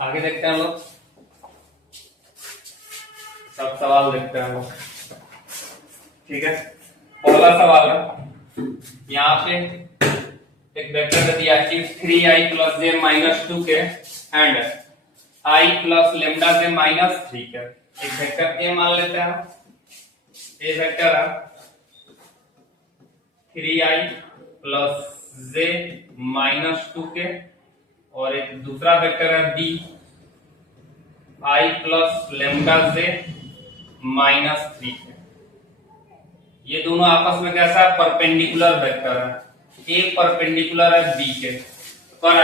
आगे देखते हैं लोग, सब सवाल देखते हैं लोग। ठीक है, पहला सवाल है, यहाँ पे एक वेक्टर दे दिया कि 3i प्लस जे माइनस 2 के and i plus lambda J minus 3 के। एक वेक्टर ए मान लेते हैं, ए वेक्टर है 3i प्लस जे माइनस 2 के, और एक दूसरा वेक्टर है B i plus lambda J minus 3 K. ये दोनों आपस में कैसा है, परपेंडिकुलर वेक्टर है। ए परपेंडिकुलर है बी के। पर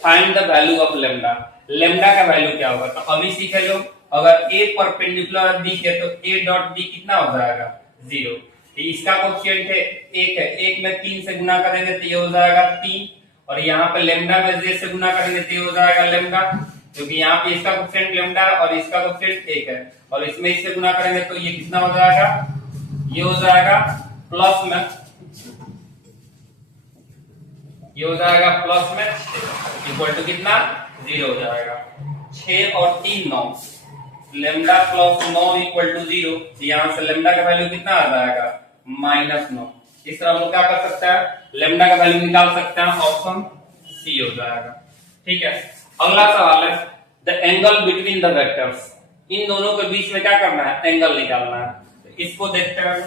find the value of lambda, lambda का वैल्यू क्या होगा। तो अभी सीखे लोग, अगर ए परपेंडिकुलर है बी के तो ए डॉट बी कितना हो जाएगा, 0। तो इसका कोएफिशिएंट है 1 है, 1 में 3 से गुना करेंगे तो ये हो जाएगा 3, और यहाँ पे लेमडा में जे से गुना करेंगे तो ये हो जाएगा लेमडा, क्योंकि यहाँ पे इसका कोएफिशिएंट लेमडा है और इसका कोएफिशिएंट 1 है, और इसमें इससे गुना करेंगे तो ये कितना हो जाएगा, ये हो जाएगा प्लस में, ये हो जाएगा प्लस में 6 इक्वल टू कितना, 0 हो जाएगा। 6 और 3 9, लेमडा प्लस 9 इक्वल टू 0। यहाँ से लेमडा का वैल्यू कितना आ जाएगा, -9। इस तरह हम लोग क्या कर सकते हैं, लेमडा का वैल्यू निकाल सकते हैं, ऑप्शन सी हो जाएगा। ठीक है, अगला सवाल है, the angle between the vectors. इन दोनों के बीच में क्या करना है, एंगल निकालना है। तो इसको देखते हैं,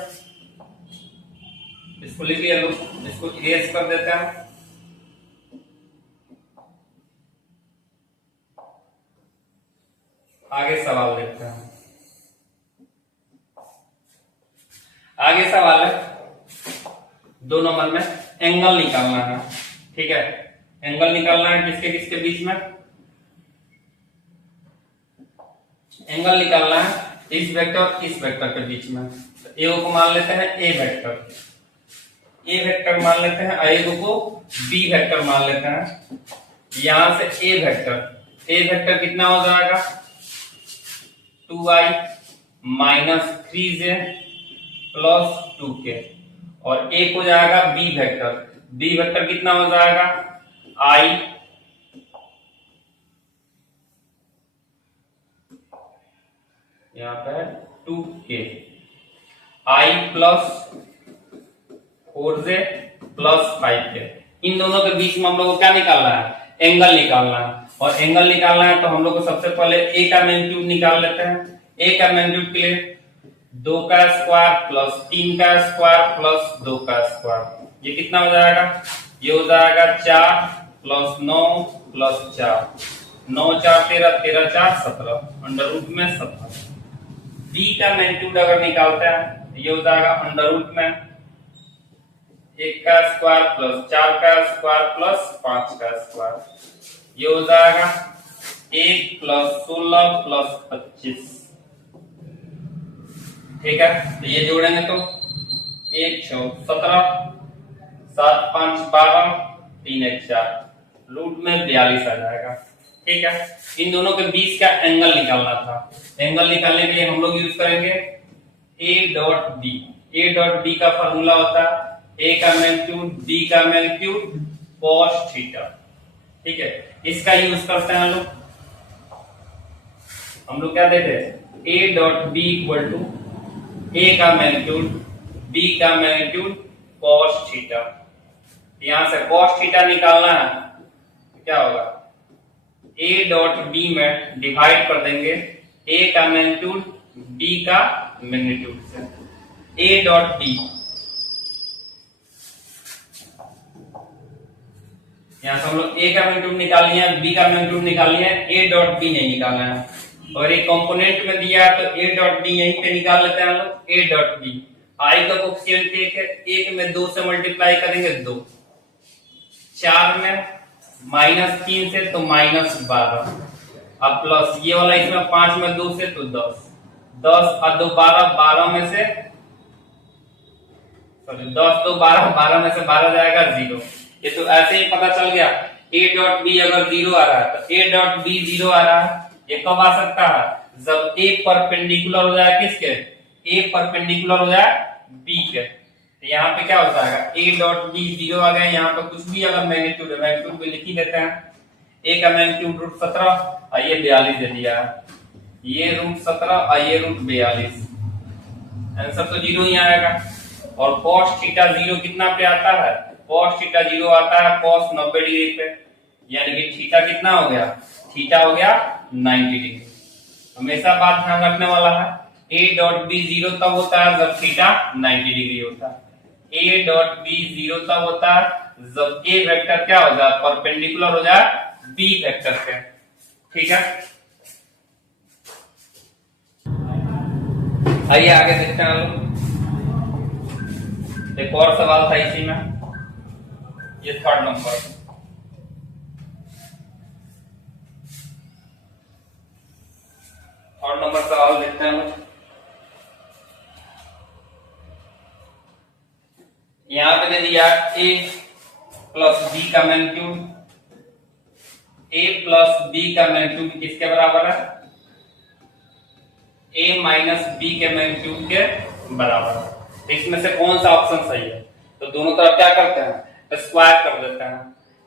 इसको लिखिए लोग, इसको इरेज कर देते हैं। आगे सवाल देखते हैं। आगे सवाल है 2 नंबर में, एंगल निकालना है। ठीक है, एंगल निकालना है किसके किसके बीच में, एंगल निकालना है इस वेक्टर के बीच में। तो ए को मान लेते हैं ए वेक्टर, ए वेक्टर मान लेते हैं, ए को बी वेक्टर मान लेते हैं। यहां से ए वेक्टर कितना हो जाएगा, 2i minus 3j plus 2k, और एक हो जाएगा बी वेक्टर कितना हो जाएगा, i यहाँ पे 2k, i plus 4j plus 5k। इन दोनों के बीच में हम लोग को क्या निकालना है, एंगल निकालना है। और एंगल निकालना है तो हम लोग को सबसे पहले ए का मैग्नीट्यूड निकाल लेते हैं। ए का मैग्नीट्यूड के लिए 2 का स्क्वायर प्लस 3 का स्क्वायर प्लस 2 का स्क्वायर, ये कितना हो जाएगा, ये हो जाएगा 4 प्लस 9 प्लस 4, 9 4 13, 13 4 17, अंडर रूट में 17। बी का मैग्नीट्यूड अगर निकालते हैं ये हो जाएगा अंडर रूट में 1 का स्क्वायर प्लस 4 का स्क्वायर प्लस 5 का स्क्वायर, ये हो जाएगा 1 प्लस 16 प्लस 25। ठीक है, तो ये जोड़ेंगे तो 1 6 17, 7 5 12, 3 1 4, रूट में 42 आ जाएगा। ठीक है, इन दोनों के बीच का एंगल निकालना था। एंगल निकालने के लिए हम लोग यूज करेंगे A dot B. A dot B का फॉर्मूला होता है ए का मैग्नीट्यूड बी का मैग्नीट्यूड cos थीटा। ठीक है, इसका यूज करते हैं हम लोग क्या देते हैं, A dot B equal to A का मैग्नीट्यूड बी का मैग्नीट्यूड cos थीटा। यहां से cos थीटा निकालना है तो क्या होगा, ए डॉट बी में डिवाइड कर देंगे ए का मैग्नीट्यूड बी का मैग्नीट्यूड से। ए डॉट बी, यहां से हम लोग ए का मैग्नीट्यूड निकाल लिया, बी का मैग्नीट्यूड निकाल लिया, ए डॉट बी नहीं निकालना है। और एक कंपोनेंट में दिया है तो ए डॉट बी यहीं पे निकाल लेते हैं हम लोग। ए डॉट बी, आई का कोएफिशिएंट 1 है, 1 में 2 से मल्टीप्लाई करेंगे 2, 4 में -3 से तो -12, अब प्लस ये वाला इसमें 5 में 2 से तो 10, 10 और 2 12, 12 में से सॉरी 10 तो 12, 12 में से 12 जाएगा 0। ये तो ऐसे ही पता चल गया ए डॉट बी अगर 0 आ रहा है तो ए डॉट बी 0 आ रहा है। ये कब आ सकता है, जब ए परपेंडिकुलर हो जाए किसके, ए परपेंडिकुलर हो जाए बी के। तो यहाँ पे क्या हो जाएगा, ए डॉट बी 0 आ गया। यहाँ पे कुछ भी अगर मैग्नीट्यूड है, मैग्नीट्यूड पे लिख ही देते हैं। ए का मैग्नीट्यूड √17 और ये 42 दे दिया है, ये √17 और ये √42, आंसर तो 0 ही आएगा। और cos थीटा 0 कितना पे आता है, cos थीटा 0 आता है cos 90 डिग्री पे, यानी कि थीटा कितना हो गया, थीटा हो गया 90 डिग्री। हमेशा बात ध्यान रखने वाला है, a डॉट बी 0 तब होता है जब थीटा 90 डिग्री होता है, a डॉट बी 0 तब होता है जब a वेक्टर क्या हो जाए, परपेंडिकुलर हो जाए b वेक्टर के। ठीक है, आइए आगे देखते हैं लोग। एक और सवाल था इसी में, ये 3rd नंबर। थर्ड नंबर सवाल देखते हैं लोग। यहां पे दे दिया a प्लस b का मैग्नीट्यूड, a प्लस b का मैग्नीट्यूड किसके बराबर है, a माइनस b के मैग्नीट्यूड के बराबर है। तो इसमें से कौन सा ऑप्शन सही है, तो दोनों तरफ क्या करते हैं, स्क्वायर कर देते हैं,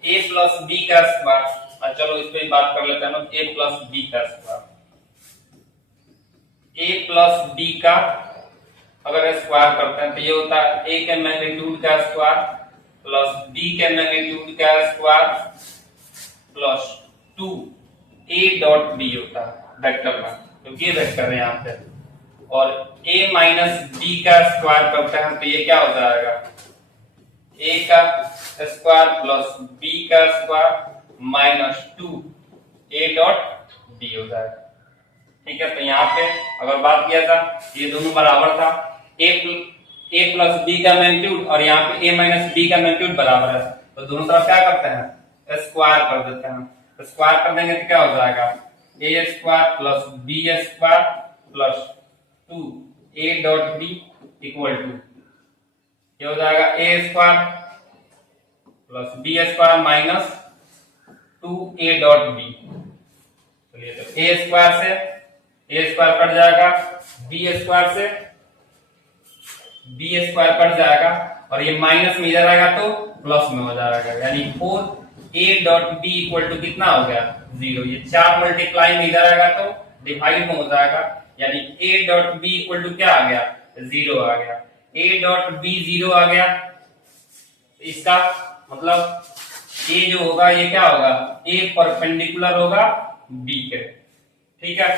a प्लस b का स्क्वायर। चलो इस पे बात कर लेते हैं ना, a प्लस b का स्क्वायर, a प्लस b का अगर स्क्वायर करते हैं तो ये होता है a के मैग्नीट्यूड का स्क्वायर प्लस b के मैग्नीट्यूड का square plus 2a dot b होता है वेक्टर में, क्योंकि ये वेक्टर है यहाँ पे। और a माइनस b का स्क्वायर करते हैं तो ये क्या हो जाएगा, a का स्क्वायर प्लस b का square minus 2a dot b हो जाएगा। ठीक है, तो यहाँ पे अगर बात किया था ये दोनों बराबर था, a प्लस b का मैग्नीट्यूड और यहाँ पे a माइनस b का मैग्नीट्यूड बराबर है, तो दोनों तरफ क्या करते हैं, स्क्वायर कर देते हैं। तो स्क्वायर कर देंगे तो क्या हो जाएगा, a square plus b square plus 2a dot b equal to ये हो जाएगा a square plus b square minus 2a dot b। चलिए, तो a स्क्वायर से a स्क्वायर कट जाएगा, b स्क्वायर से b स्क्वायर कट जाएगा और ये माइनस में इधर आएगा तो प्लस में हो जाएगा, यानी 4a dot b equal to कितना हो गया, 0। ये 4 मल्टीप्लाई में इधर आएगा तो डिवाइड में हो जाएगा, यानी a dot b equal to क्या आ गया, 0 आ गया। a डॉट b 0 आ गया, इसका मतलब a जो होगा ये क्या होगा, a परपेंडिकुलर होगा b के। ठीक है,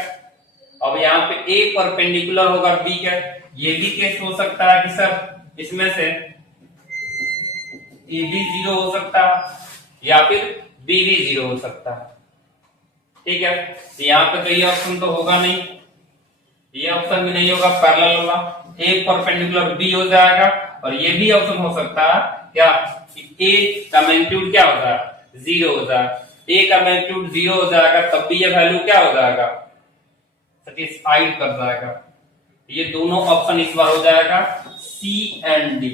अब यहाँ पे a परपेंडिकुलर होगा b के, ये भी केस हो सकता है कि सर इसमें से a भी 0 हो सकता है या फिर b भी 0 हो सकता है। ठीक है, तो यहाँ पे तो ये ऑप्शन तो होगा नहीं, ये ऑप्शन भी नहीं होगा पैरेलल वाला, a परपेंडिकुलर b हो जाएगा। और ये भी ऑप्शन हो सकता है क्या, a का मैग्नीट्यूड क्या होता है, 0 हो जाएगा, a का मैग्नीट्यूड 0 हो जाएगा तब भी ये वैल्यू क्या हो जाएगा, सेटिस्फाइड कर जाएगा। ये दोनों ऑप्शन इस बार हो जाएगा सी एंड डी।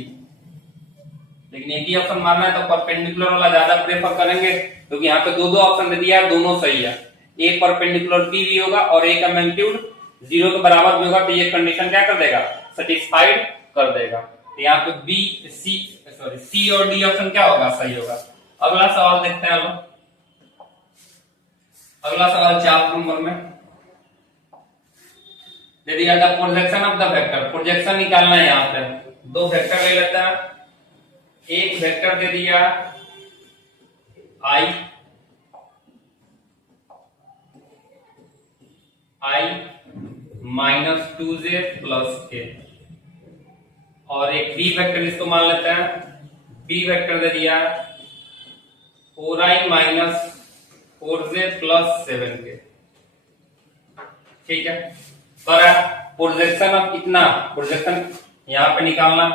लेकिन एक ही ऑप्शन मारना है तो परपेंडिकुलर वाला ज्यादा प्रेफर करेंगे, क्योंकि यहाँ पे दो ऑप्शन दे दिया है, दोनों सही है। ए परपेंडिकुलर बी भी होगा और ए का मैग्नीट्यूड 0 के बराबर भी होगा, तो ये कंडीशन क्या कर देगा, सेटिस्फाइड कर देगा। तो यहाँ पे सी और डी ऑप्शन क्या होगा, सही होगा। अगला सवाल देखते हैं लोग। अगला सवाल 4 नंबर में दे दिया था projection of the vector. Projection निकालना है, यहाँ पे दो वेक्टर ले लेते हैं। एक वेक्टर दे दिया i minus 2j plus k, और एक बी वेक्टर इसको मान लेते हैं। बी वेक्टर दे दिया 4i minus 4j plus 7k। ठीक है, पर प्रोजेक्शन ऑफ कितना, प्रोजेक्शन यहाँ पे निकालना,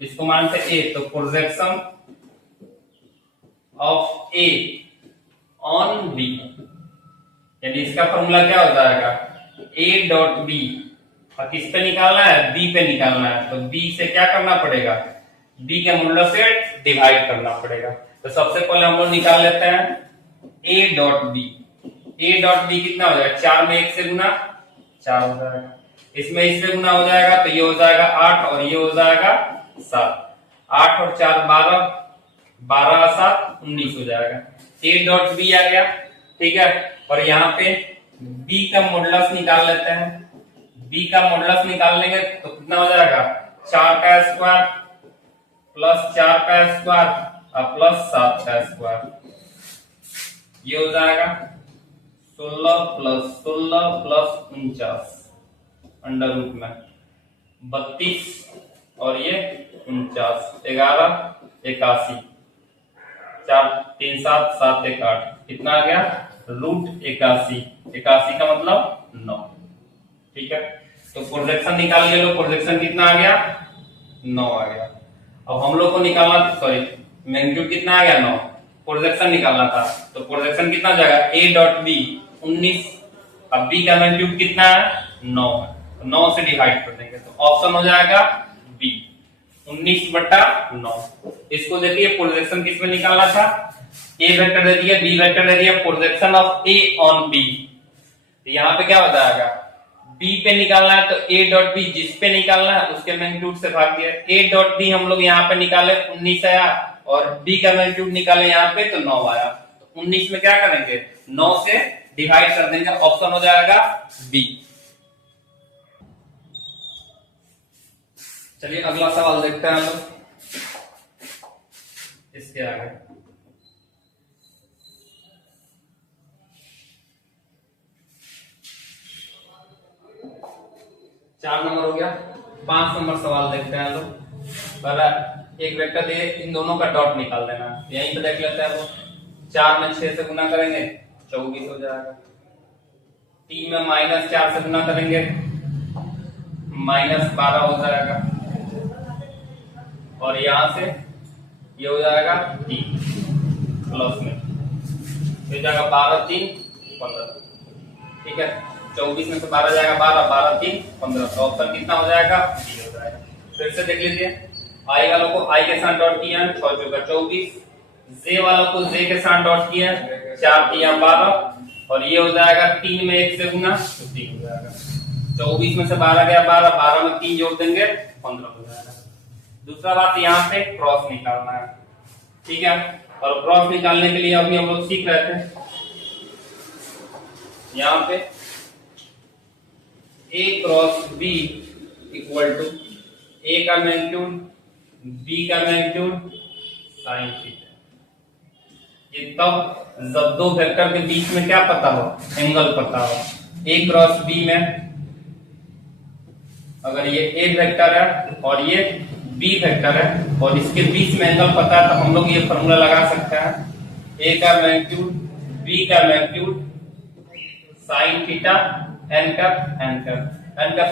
इसको मानते ए, तो projection of A on B, यानी इसका फॉर्मूला क्या हो जाएगा, ए डॉट बी, और किस पे निकालना है, बी पे निकालना है। तो बी से क्या करना पड़ेगा, बी के मूल्य से डिवाइड करना पड़ेगा। तो सबसे पहले हम लोग निकाल लेते हैं A dot B. A dot B कितना हो जाएगा, 4 में 1 से गुना 4 हो जाएगा, इसमें इससे गुना हो जाएगा तो ये हो जाएगा 8 और ये हो जाएगा 7। 8 और 4 12, 12 7 19 हो जाएगा। ए डॉट बी आ गया, ठीक है। और यहाँ पे बी का मॉडुलस निकाल लेते हैं। बी का मॉडुलस निकाल लेंगे तो कितना हो जाएगा, 4 का स्क्वायर प्लस 4 का स्क्वायर और प्लस 7 का स्क्वायर, ये हो जाएगा 16 प्लस 16 प्लस 49 अंडर रूट में 32 और ये 49, 11 81, 4 3 7 7 1 8, कितना आ गया रूट 81। 81 का मतलब 9, ठीक है। तो प्रोजेक्शन निकाल ले लो, प्रोजेक्शन कितना आ गया 9 आ गया। अब हम लोग को निकालना, सॉरी मैग्नीट्यूड कितना आ गया 9, प्रोजेक्शन निकालना था। तो प्रोजेक्शन कितना हो जाएगा, ए डॉट बी 19, अब बी का मैग्नीट्यूड कितना है 9 है, तो 9 से डिवाइड कर देंगे तो ऑप्शन हो जाएगा बी 19/9। इसको देखिए प्रोजेक्शन किस में निकालना था, ए वेक्टर दे दिया बी वेक्टर दे दिया, projection of A on B, तो यहाँ पे क्या हो जाएगा बी पे निकालना है तो ए डॉट बी जिस पे निकालना है उसके मैग्नीट्यूड से भाग दिया। ए डॉट बी हम लोग यहाँ पे निकाले 19 आया और बी का मैग्नीट्यूड निकाले यहाँ पे तो 9 आया, तो 19 में क्या करेंगे 9 से डिवाइड कर देंगे, ऑप्शन हो जाएगा बी। चलिए अगला सवाल देखते हैं हम लोग इसके आगे। चार नंबर हो गया, 5 नंबर सवाल देखते हैं लोग। पहला एक वेक्टर दे, इन दोनों का डॉट निकाल देना, यहीं पे देख लेते हैं। वो 4 में 6 से गुना करेंगे 24 हो जाएगा, 3 में -4 से गुना करेंगे -12 हो जाएगा, और यहां से ये हो जाएगा 3 प्लस में, तो जाएगा 12 3 15, ठीक है। 24 में से 12 जाएगा 12, 12 3 15, तो ऑप्शन कितना हो जाएगा डी हो जाएगा। फिर से देख लीजिए, आई वालों को आई के साथ डॉट किया 6 चौका 24, जे वालों को जे के साथ डॉट किया 4 3 12, और ये हो जाएगा 3 में 1 से गुना तो 3 हो जाएगा। 24 में से 12 गया 12, 12 में 3 जोड़ देंगे 15 हो जाएगा। दूसरा बात यहाँ पे क्रॉस निकालना है, ठीक है। और क्रॉस निकालने के लिए अभी हम लोग सीख रहे थे, यहाँ पे a cross b equal to a का मैग्नीट्यूड b का मैग्नीट्यूड साइन थीटा। ये तब जब दो वेक्टर के बीच में क्या पता हो, एंगल पता हो। a क्रॉस b में अगर ये a वेक्टर है और ये b वेक्टर है और इसके बीच में एंगल पता है, तो हम लोग ये फॉर्मूला लगा सकते हैं, a का मैग्नीट्यूड b का मैग्नीट्यूड साइन थीटा एन का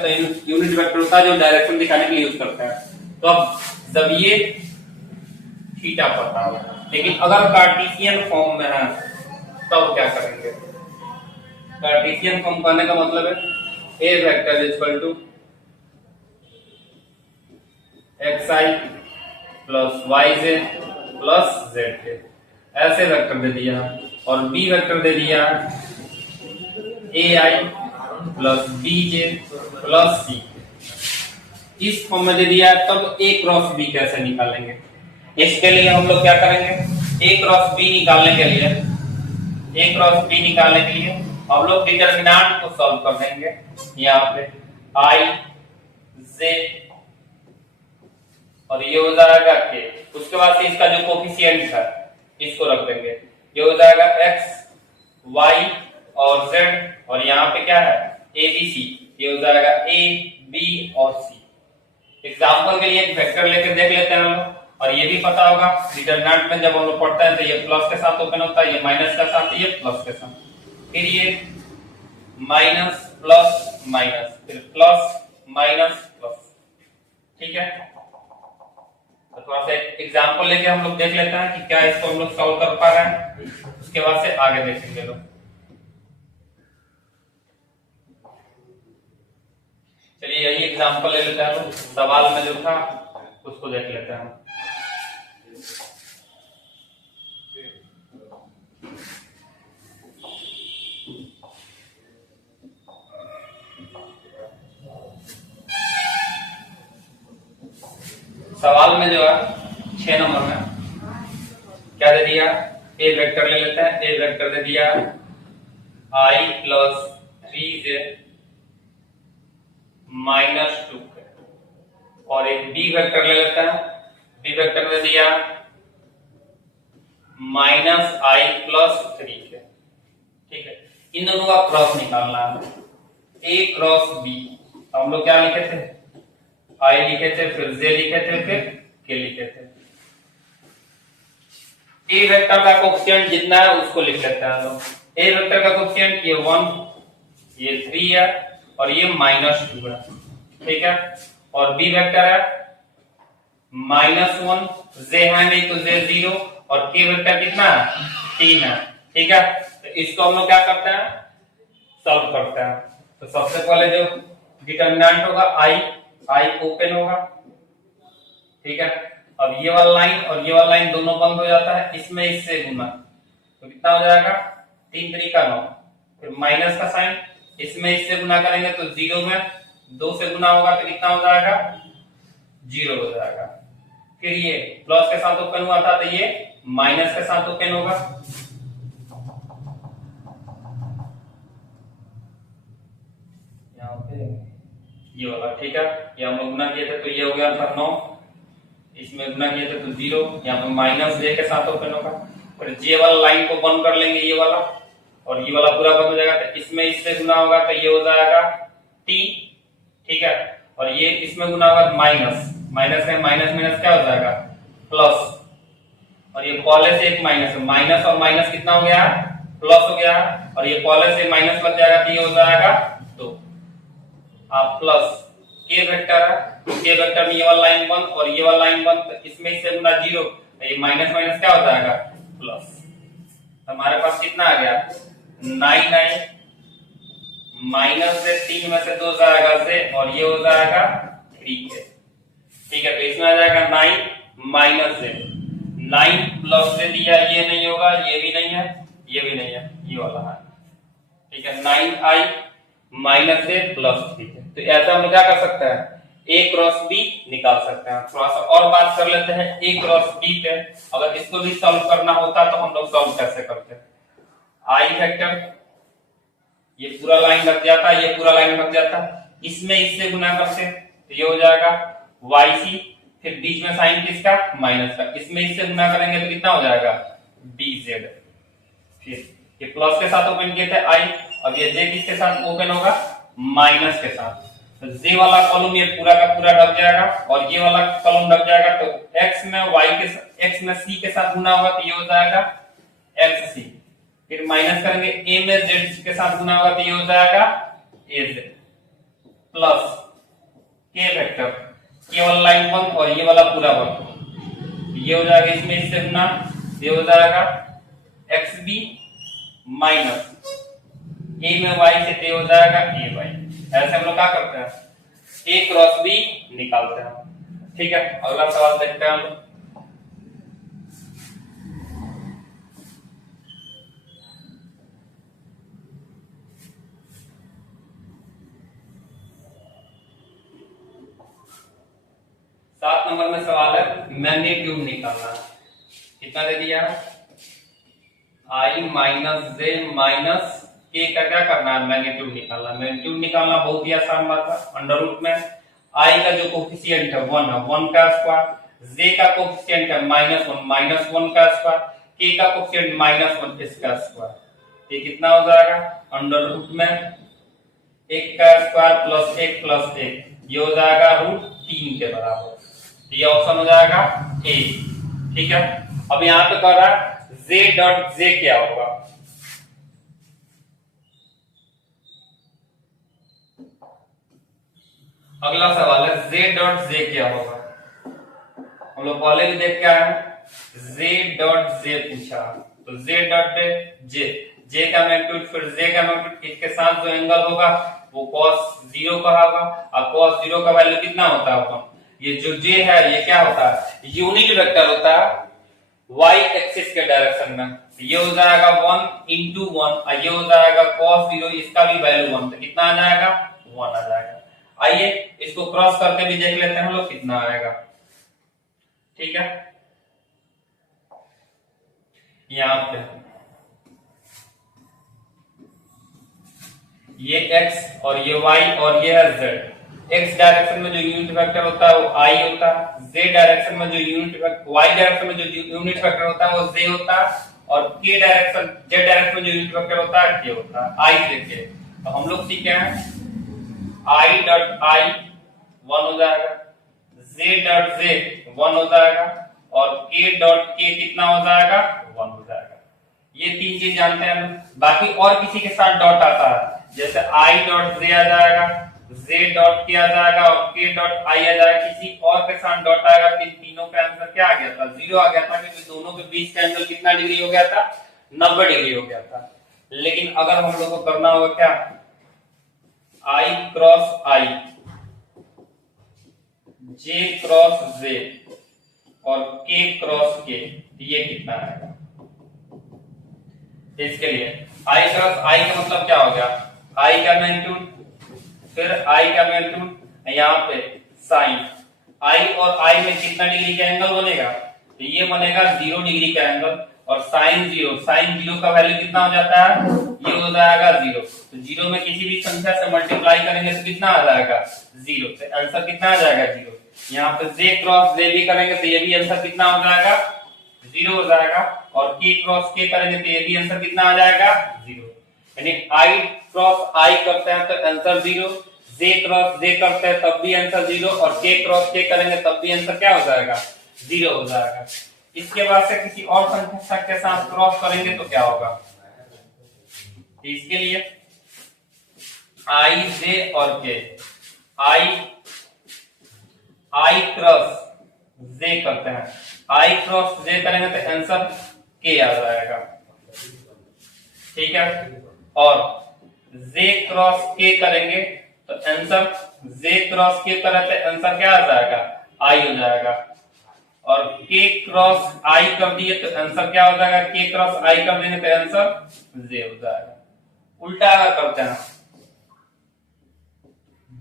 तो यूनिट वेक्टर होता है जो डायरेक्शन दिखाने के लिए यूज करते हैं। तो अब जब ये थीटा पता हो, लेकिन अगर कार्टेशियन फॉर्म में है तब क्या करेंगे। कार्टेशियन फॉर्म करने का मतलब है A vector equal to xi plus yj plus zk, ऐसे वेक्टर दे दिया, और बी वेक्टर दे दिया ai plus bj plus c, इस फॉर्म में दे दिया। तब a क्रॉस b कैसे निकालेंगे, इसके लिए हम लोग क्या करेंगे, a क्रॉस b निकालने के लिए हम लोग डिटरमिनेंट को सॉल्व कर देंगे। यहाँ पे i j और ये हो जाएगा k, उसके बाद से इसका जो कोफिशिएंट है इसको रख देंगे, ये हो जाएगा x y और z, और यहाँ पे क्या है a b c, ये हो जाएगा a b और c। एग्जाम्पल के लिए एक वेक्टर लेकर देख लेते हैं हम लोग, और ये भी पता होगा डिटरमिनेंट में जब हम लोग पढ़ते हैं तो ये प्लस के साथ ओपन होता है, ये माइनस के साथ, ये प्लस के साथ, फिर ये माइनस प्लस माइनस, फिर प्लस माइनस प्लस, ठीक है। तो थोड़ा सा एग्जाम्पल लेके हम लोग देख लेते हैं कि क्या इसको हम लोग सॉल्व कर पा रहे हैं, उसके बाद से आगे देखेंगे लोग। चलिए यही एग्जाम्पल ले लेते हैं लोग, सवाल में जो था उसको देख लेते हैं। सवाल में जो है 6 नंबर में क्या दे दिया, ए वेक्टर ले लेते हैं। ए वेक्टर दे दिया I plus 3j minus 2k, और एक बी वेक्टर ले लेते हैं। बी वेक्टर दे दिया माइनस I प्लस 3k। ठीक है, इन दोनों का क्रॉस निकालना है, ए क्रॉस बी। हम लोग क्या लिखे थे, I लिखे थे, फिर j लिखे थे, फिर k लिखे थे। ए वेक्टर का कोफिशिएंट जितना है उसको लिख लेते हैं हम लोग। ए वेक्टर का कोफिशिएंट ये 1, ये 3 है, और ये -2 है। ठीक है, और बी वेक्टर है -1, जे है नहीं तो जे 0, और के वेक्टर कितना है 3 है। ठीक है, तो इसको हम लोग क्या करते हैं, सॉल्व करते हैं। तो सबसे पहले जो डिटर्मिनेंट होगा आई ओपन होगा। ठीक है, अब ये वाला लाइन और ये वाला लाइन दोनों बंद हो जाता है, इसमें इससे गुना, तो कितना हो जाएगा 3 3 का 9, फिर माइनस का साइन, इसमें इससे गुना करेंगे तो 0 में 2 से गुना होगा तो कितना हो जाएगा 0 हो जाएगा। फिर ये प्लस के साथ ओपन हुआ था तो ये माइनस के साथ ओपन होगा। यहाँ पे ये वाला, ठीक है, ये हम लोग गुना किए थे तो ये हो गया था 9, इसमें गुना किए थे तो 0, यहाँ पे माइनस जे के साथ ओपन होगा। फिर जे वाला लाइन को बंद कर लेंगे ये वाला, और ये वाला पूरा बंद हो जाएगा, तो इसमें इससे गुना होगा तो ये हो जाएगा t। ठीक है, और ये इसमें गुना होगा माइनस, माइनस है, माइनस माइनस क्या हो जाएगा प्लस, और ये पहले से एक माइनस है, माइनस और माइनस कितना हो गया प्लस हो गया, और ये पहले से माइनस लग जाएगा तो ये हो जाएगा 2। आप प्लस के वेक्टर है, के वेक्टर में ये वाला लाइन बंद और ये वाला लाइन बंद, तो इसमें इससे गुना 0, तो ये माइनस माइनस क्या हो जाएगा प्लस। हमारे पास कितना आ गया 9 आई, माइनस से 3 में से 2 जाएगा से, और ये हो जाएगा 3k। ठीक है, तो इसमें आ जाएगा 9 माइनस से 9 प्लस से दिया, ये नहीं होगा, ये भी नहीं है, ये भी नहीं है, ये वाला है। ठीक है, 9i माइनस से प्लस 3। तो ऐसा हम क्या कर सकते हैं, a क्रॉस b निकाल सकते हैं। थोड़ा सा और बात कर लेते हैं a क्रॉस b पे। अगर इसको भी सॉल्व करना होता तो हम लोग सॉल्व कैसे करते हैं, i वेक्टर ये पूरा लाइन लग जाता, ये पूरा लाइन लग जाता, इसमें इससे गुना करते तो ये हो जाएगा yc, फिर बीच में साइन किसका माइनस का, इसमें इससे गुना करेंगे तो कितना हो जाएगा dz। फिर ये प्लस के साथ ओपन किए थे i, अब ये j किसके साथ ओपन होगा माइनस के साथ, तो j वाला कॉलम ये पूरा का पूरा ढक जाएगा, और ये वाला कॉलम ढक जाएगा, तो x में y के x में c के साथ गुना होगा तो ये हो जाएगा xc, फिर माइनस करेंगे a में z के साथ गुना होगा तो ये हो जाएगा az, प्लस k वेक्टर, ये वाला लाइन बंद और ये वाला पूरा बंद, ये हो जाएगा इसमें इससे गुना, ये हो जाएगा xb माइनस a में y से ते हो जाएगा ay। ऐसे हम लोग क्या करते हैं a क्रॉस b निकालते हैं। ठीक है, अगला सवाल देखते हैं हम लोग। सात नंबर में सवाल है मैग्नीट्यूड निकालना। कितना दे दिया i माइनस जे माइनस के का क्या करना है मैग्नीट्यूड निकालना। मैग्नीट्यूड निकालना बहुत ही आसान बात है। अंडर रूट में i का जो कोफिशिएंट है 1 है, 1 का स्क्वायर, j का कोफिशिएंट है -1, -1 का स्क्वायर, k का कोफिशिएंट -1 इसका स्क्वायर, ये कितना हो जाएगा अंडर रूट में 1 का स्क्वायर प्लस 1 प्लस 1, ये हो जाएगा √3 के बराबर, ये ऑप्शन हो जाएगा ए। ठीक है, अब यहां पे कर रहा है j डॉट j क्या होगा, अगला सवाल है z डॉट j क्या होगा। हम लोग पहले भी देख के आए हैं z डॉट j पूछा, तो z डॉट j का मैग्नीट्यूड, फिर j का मैग्नीट्यूड, इसके साथ जो एंगल होगा वो cos 0 का होगा, और cos 0 का वैल्यू कितना होता है, ये जो j है ये क्या होता है यूनिट वेक्टर होता है y एक्सिस के डायरेक्शन में, ये हो जाएगा 1 into 1, ये हो जाएगा cos 0, इसका भी वैल्यू 1, तो कितना आ जाएगा 1 आ जाएगा। आइए इसको क्रॉस करके भी देख लेते हैं हम लोग कितना आएगा। ठीक है, यहाँ पे ये x और ये y और ये है z। x डायरेक्शन में जो यूनिट वेक्टर होता है वो i होता है, z डायरेक्शन में जो y डायरेक्शन में जो यूनिट वेक्टर होता है वो z होता है, और z डायरेक्शन में जो यूनिट वेक्टर होता है k होता है, i से k। तो हम लोग सीखे हैं i डॉट i 1 हो जाएगा, z डॉट z 1 हो जाएगा, और k डॉट k कितना हो जाएगा 1 हो जाएगा। ये तीन चीज जानते हैं हम। बाकी और किसी के साथ डॉट आता है जैसे i डॉट z आ जाएगा, z डॉट k आ जाएगा और k डॉट i आ जाएगा। किसी और के साथ डॉट आएगा तो इन तीनों का आंसर क्या आ गया था 0 आ गया था, क्योंकि दोनों के बीच का एंगल कितना डिग्री हो गया था 90 डिग्री हो गया था। लेकिन अगर हम लोग को करना होगा क्या i cross i, j cross j और k क्रॉस k, ये कितना आएगा। इसके लिए i क्रॉस i का मतलब क्या हो गया, i का मैग्नीट्यूड, फिर i का मैग्नीट्यूड यहाँ पे साइन, i और i में कितना डिग्री का एंगल बनेगा, तो ये बनेगा 0 डिग्री का एंगल, और साइन जीरो का वैल्यू कितना हो जाता है, ये हो जाएगा 0। तो 0 में किसी भी संख्या से मल्टीप्लाई करेंगे तो कितना आ जाएगा 0, तो आंसर कितना आ जाएगा 0। यहाँ पे j क्रॉस j भी करेंगे तो ये भी आंसर कितना हो जाएगा 0 हो जाएगा, और k क्रॉस k करेंगे तो ये भी आंसर कितना आ जाएगा 0। यानी i क्रॉस i करते हैं तो आंसर 0, j क्रॉस j करते हैं तब भी आंसर 0, और k क्रॉस k करेंगे तब भी आंसर क्या हो जाएगा 0 हो जाएगा। इसके बाद से किसी और संख्या के साथ क्रॉस करेंगे तो क्या होगा, इसके लिए i j और k, i क्रॉस j करते हैं, i क्रॉस j करेंगे तो आंसर k आ जाएगा, ठीक है। और j क्रॉस k करेंगे तो आंसर j क्रॉस k करें तो आंसर क्या आ जाएगा i हो जाएगा, और k क्रॉस i कर दिए तो आंसर क्या हो जाएगा, k क्रॉस i कर देंगे तो आंसर j हो जाएगा। उल्टा करते हैं,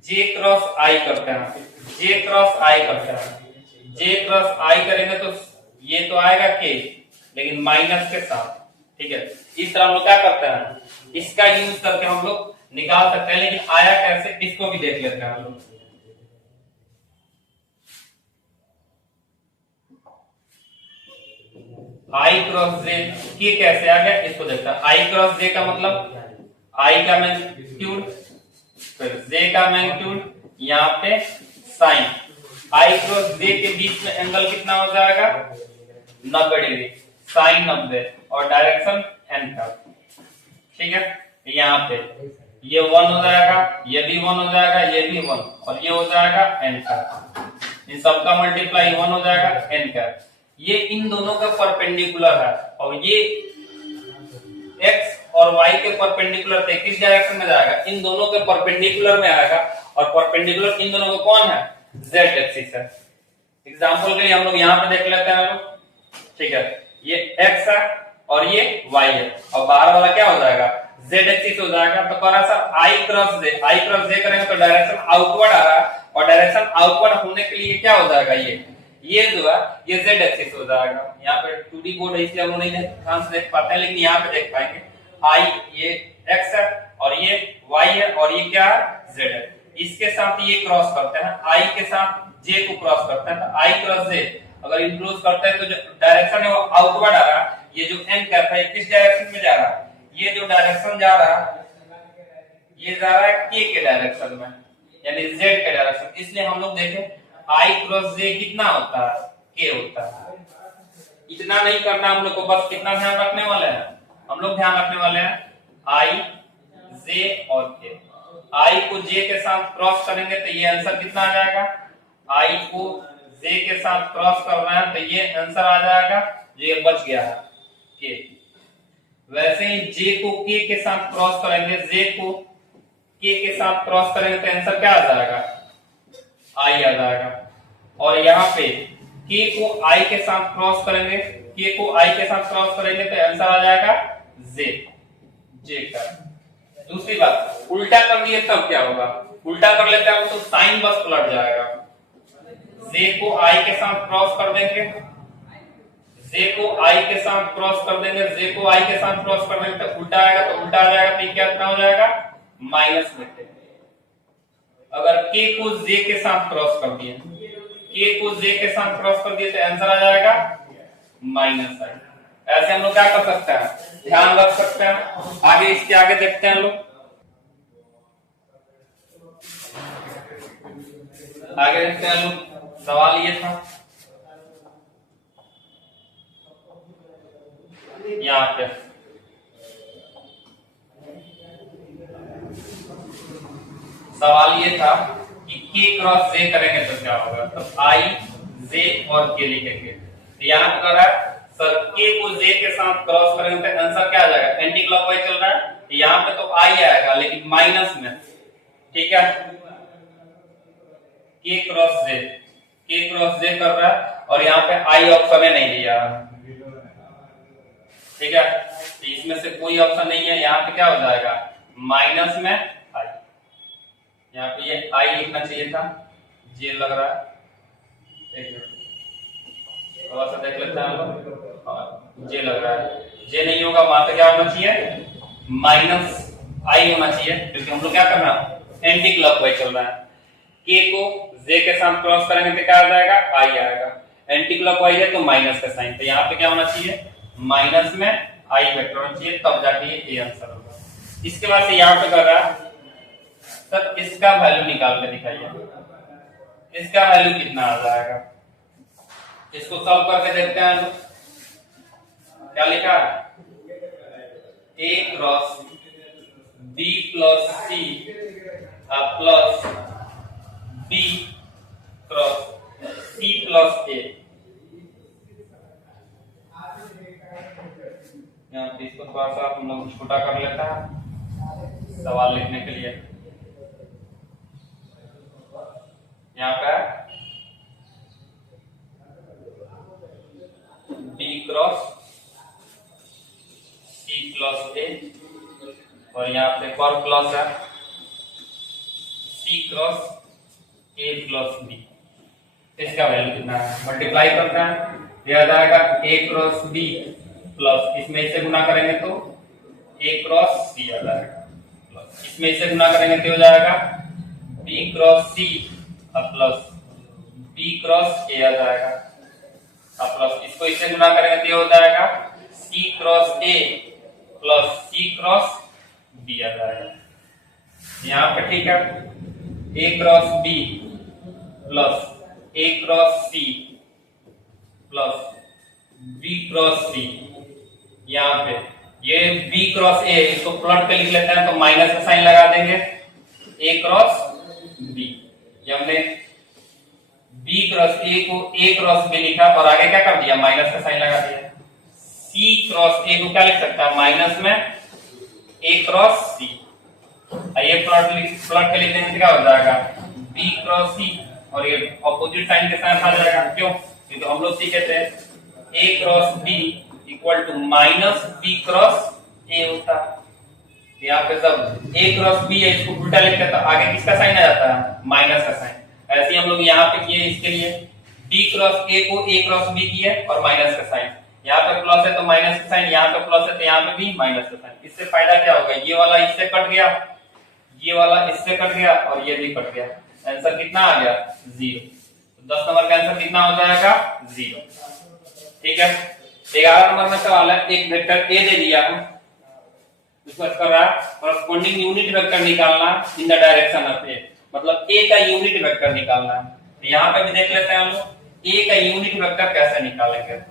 j क्रॉस i करते हैं, j क्रॉस i करते हैं, j क्रॉस i करेंगे तो ये तो आएगा k लेकिन माइनस के साथ, ठीक है। इस तरह हम लोग क्या करते हैं, इसका यूज करके हम लोग निकाल सकते हैं, लेकिन आया कैसे इसको भी देख लेते हैं हम लोग। i क्रॉस j k कैसे आ गया इसको देखते हैं। i क्रॉस j का मतलब i का मैग्नीट्यूड फिर j का मैग्नीट्यूड, यहाँ पे साइन, i क्रॉस j के बीच में एंगल कितना हो जाएगा 90 डिग्री, साइन 90, और डायरेक्शन n का, ठीक है। यहाँ पे ये 1 हो जाएगा, ये भी 1 हो जाएगा, ये भी 1, और ये हो जाएगा n का, इन सबका मल्टीप्लाई 1 हो जाएगा n का। ये इन दोनों का परपेंडिकुलर है, और ये x और y के परपेंडिकुलर थे, किस डायरेक्शन में जाएगा, इन दोनों के परपेंडिकुलर में आएगा, और परपेंडिकुलर इन दोनों का कौन है z एक्सिस है। एग्जांपल के लिए हम लोग यहाँ पे देख लेते हैं, ठीक है। ये x है और ये y है, और बाहर वाला क्या हो जाएगा z एक्सिस हो जाएगा। तो कह रहा सर i क्रॉस j करेंगे तो डायरेक्शन आउटवर्ड आ रहा है, और डायरेक्शन आउटवर्ड होने के लिए क्या हो जाएगा, ये जो है ये z एक्सिस हो जाएगा। यहाँ पे 2D बोर्ड है इसलिए हम लोग नहीं ध्यान से देख पाते हैं, लेकिन यहाँ पे देख पाएंगे i ये x है और ये y है और ये क्या है z है। इसके साथ ये क्रॉस करते हैं, i के साथ j को क्रॉस करते हैं, तो i क्रॉस j अगर इंक्लूड करते हैं तो जो डायरेक्शन है वो आउटवर्ड आ रहा है। ये जो n कैप है किस डायरेक्शन में जा रहा है, ये जो डायरेक्शन जा रहा है ये जा रहा है k के डायरेक्शन में, यानी z के डायरेक्शन। इसलिए हम लोग देखें i क्रॉस j कितना होता है k होता है। इतना नहीं करना हम लोग को, बस कितना ध्यान रखने वाले हैं हम लोग, ध्यान रखने वाले हैं i j और k। i को j के साथ क्रॉस करेंगे तो ये आंसर कितना आ जाएगा, i को j के साथ क्रॉस कर रहे हैं तो ये आंसर आ जाएगा जो ये बच गया है k। वैसे ही j को k के साथ क्रॉस करेंगे, j को k के साथ क्रॉस करेंगे तो आंसर क्या आ जाएगा i आ जाएगा। और यहाँ पे k को i के साथ क्रॉस करेंगे, k को i के साथ क्रॉस करेंगे तो आंसर आ जाएगा j का। दूसरी बात उल्टा कर दिए तब क्या होगा, उल्टा कर लेते हैं तो साइन बस पलट जाएगा। j को i के साथ क्रॉस कर देंगे, जे को आई के साथ क्रॉस कर देंगे, जे को आई के साथ क्रॉस कर देंगे तो उल्टा आएगा, तो उल्टा आ जाएगा, तो ये कितना हो जाएगा माइनस में थे। अगर के को जे के साथ क्रॉस कर दिए, के को जे के साथ क्रॉस कर दिए तो आंसर आ जाएगा माइनस आई। ऐसे हम लोग क्या कर सकते हैं, ध्यान रख सकते हैं। आगे इसके आगे देखते हैं लोग, आगे देखते हैं लोग। सवाल ये था यहाँ पे, सवाल ये था कि के क्रॉस जे करेंगे तो क्या होगा, तो आई जे और के लिखेंगे। तो यहाँ पे कह रहा है सर के को जे के साथ क्रॉस करेंगे तो आंसर क्या आ जाएगा, एंटी क्लॉकवाइज चल रहा है, तो यहाँ पे तो आई आएगा लेकिन माइनस में, ठीक है। के क्रॉस जे, के क्रॉस जे कर रहा है और यहाँ पे आई ऑप्शन में नहीं दिया, ठीक है। तो इसमें से कोई ऑप्शन नहीं है, यहाँ पे क्या हो जाएगा माइनस में आई। यहाँ पे ये आई लिखना चाहिए था, जे लग रहा है, एक मिनट थोड़ा सा देख लेते हैं हम लोग। जे लग रहा है, जे नहीं होगा, वहां पे क्या होना चाहिए माइनस आई होना चाहिए, क्योंकि हम लोग क्या करना एंटी क्लॉकवाइज चल रहा है। के को जे के साथ क्रॉस करेंगे तो क्या आ जाएगा आई आएगा, एंटी क्लॉकवाइज है तो माइनस का साइन, तो यहाँ पे क्या होना चाहिए माइनस में आई वेक्टर होना चाहिए, तब जाके ये आंसर होगा। इसके बाद से यहाँ पे कर रहा है सर इसका वैल्यू निकाल के दिखाइए, इसका वैल्यू कितना आ जाएगा, इसको सॉल्व करके देखते हैं। क्या लिखा है A cross B plus C plus B cross C plus A. यहाँ पे इसको थोड़ा सा हम लोग छोटा कर लेता है सवाल लिखने के लिए। यहाँ पे बी क्रॉस सी प्लस ए और यहाँ पे एक और प्लस है सी क्रॉस ए प्लस बी। इसका वैल्यू कितना है, मल्टीप्लाई करते हैं, यह आ जाएगा ए क्रॉस बी प्लस इसमें इसे गुना करेंगे तो ए क्रॉस सी आ जाएगा, प्लस इसमें इसे गुना करेंगे तो हो जाएगा B cross C plus B cross A आ जाएगा, प्लस इसको इससे गुना करेंगे तो हो जाएगा C cross A plus C cross B आ जाएगा। यहाँ पे ठीक है A cross B plus A cross C plus B cross C. यहाँ पे ये बी क्रॉस ए, इसको प्लॉट पे लिख लेते हैं तो माइनस का साइन लगा देंगे, ए क्रॉस बी। ये हमने बी क्रॉस ए को ए क्रॉस बी लिखा और आगे क्या कर दिया माइनस का साइन लगा दिया। सी क्रॉस ए को क्या लिख सकता है माइनस में ए क्रॉस सी। ये प्लॉट के लिख देंगे क्या हो जाएगा बी क्रॉस सी और ये ऑपोजिट साइन के साथ आ जाएगा, क्यों क्योंकि हम लोग सीखे थे A cross B equal to minus B cross A होता है। यहाँ पे जब ए क्रॉस बी है इसको उल्टा लिखते हैं तो आगे किसका साइन आ जाता है माइनस का साइन। ऐसे हम लोग यहाँ पे किए, इसके लिए बी क्रॉस ए को ए क्रॉस बी किए और माइनस का साइन, यहाँ पे प्लस है तो माइनस का साइन, यहाँ पे प्लस है तो यहाँ पे भी माइनस का साइन। इससे फायदा क्या होगा, ये वाला इससे कट गया, ये वाला इससे कट गया और ये भी कट गया, आंसर कितना आ गया 0। तो 10 नंबर का आंसर कितना हो जाएगा 0, ठीक है। 11 नंबर में सवाल है एक वेक्टर ए दे दिया है, उसको कर रहा है कॉरस्पॉन्डिंग यूनिट वेक्टर निकालना इन द डायरेक्शन ऑफ ए, मतलब ए का यूनिट वेक्टर निकालना है। तो यहाँ पे भी देख लेते हैं हम लोग ए का यूनिट वेक्टर कैसे निकालेंगे।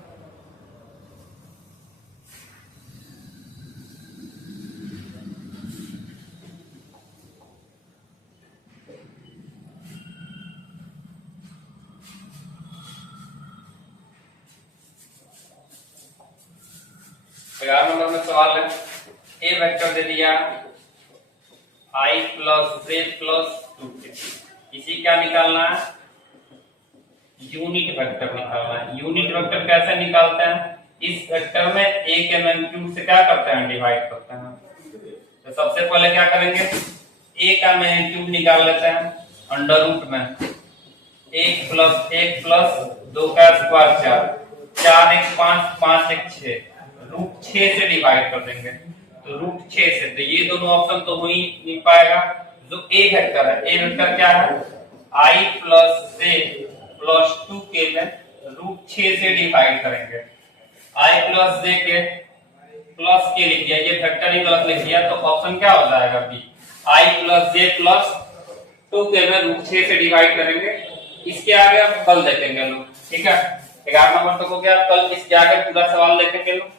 नंबर में सवाल है ए वेक्टर दे दिया i plus J plus 2k, इसी क्या निकालना है यूनिट वेक्टर निकालना है। यूनिट वेक्टर कैसे निकालते हैं, इस वेक्टर में a के मैग्नीट्यूड से क्या करते हैं डिवाइड करते हैं। तो सबसे पहले क्या करेंगे a का मैग्नीट्यूड निकाल लेते हैं, अंडर रूट में 1 प्लस 2 का स्क्वायर 4 4 एक 5, 5 एक 6, रूट 6 से डिवाइड कर देंगे। तो रूट 6 से, तो ये दोनों ऑप्शन तो हो ही नहीं पाएगा। जो ए वेक्टर है, ए वेक्टर क्या है, i plus J plus 2k में रूट 6 से डिवाइड करेंगे। i प्लस जे के प्लस के लिख दिया, ये वेक्टर ही गलत लिख दिया, तो ऑप्शन क्या हो जाएगा B, i plus J plus 2k में रूट 6 से डिवाइड करेंगे। इसके आगे अब कल देखेंगे लोग, ठीक है। 11 नंबर तक हो गया, कल इसके आगे पूरा सवाल देखेंगे लोग।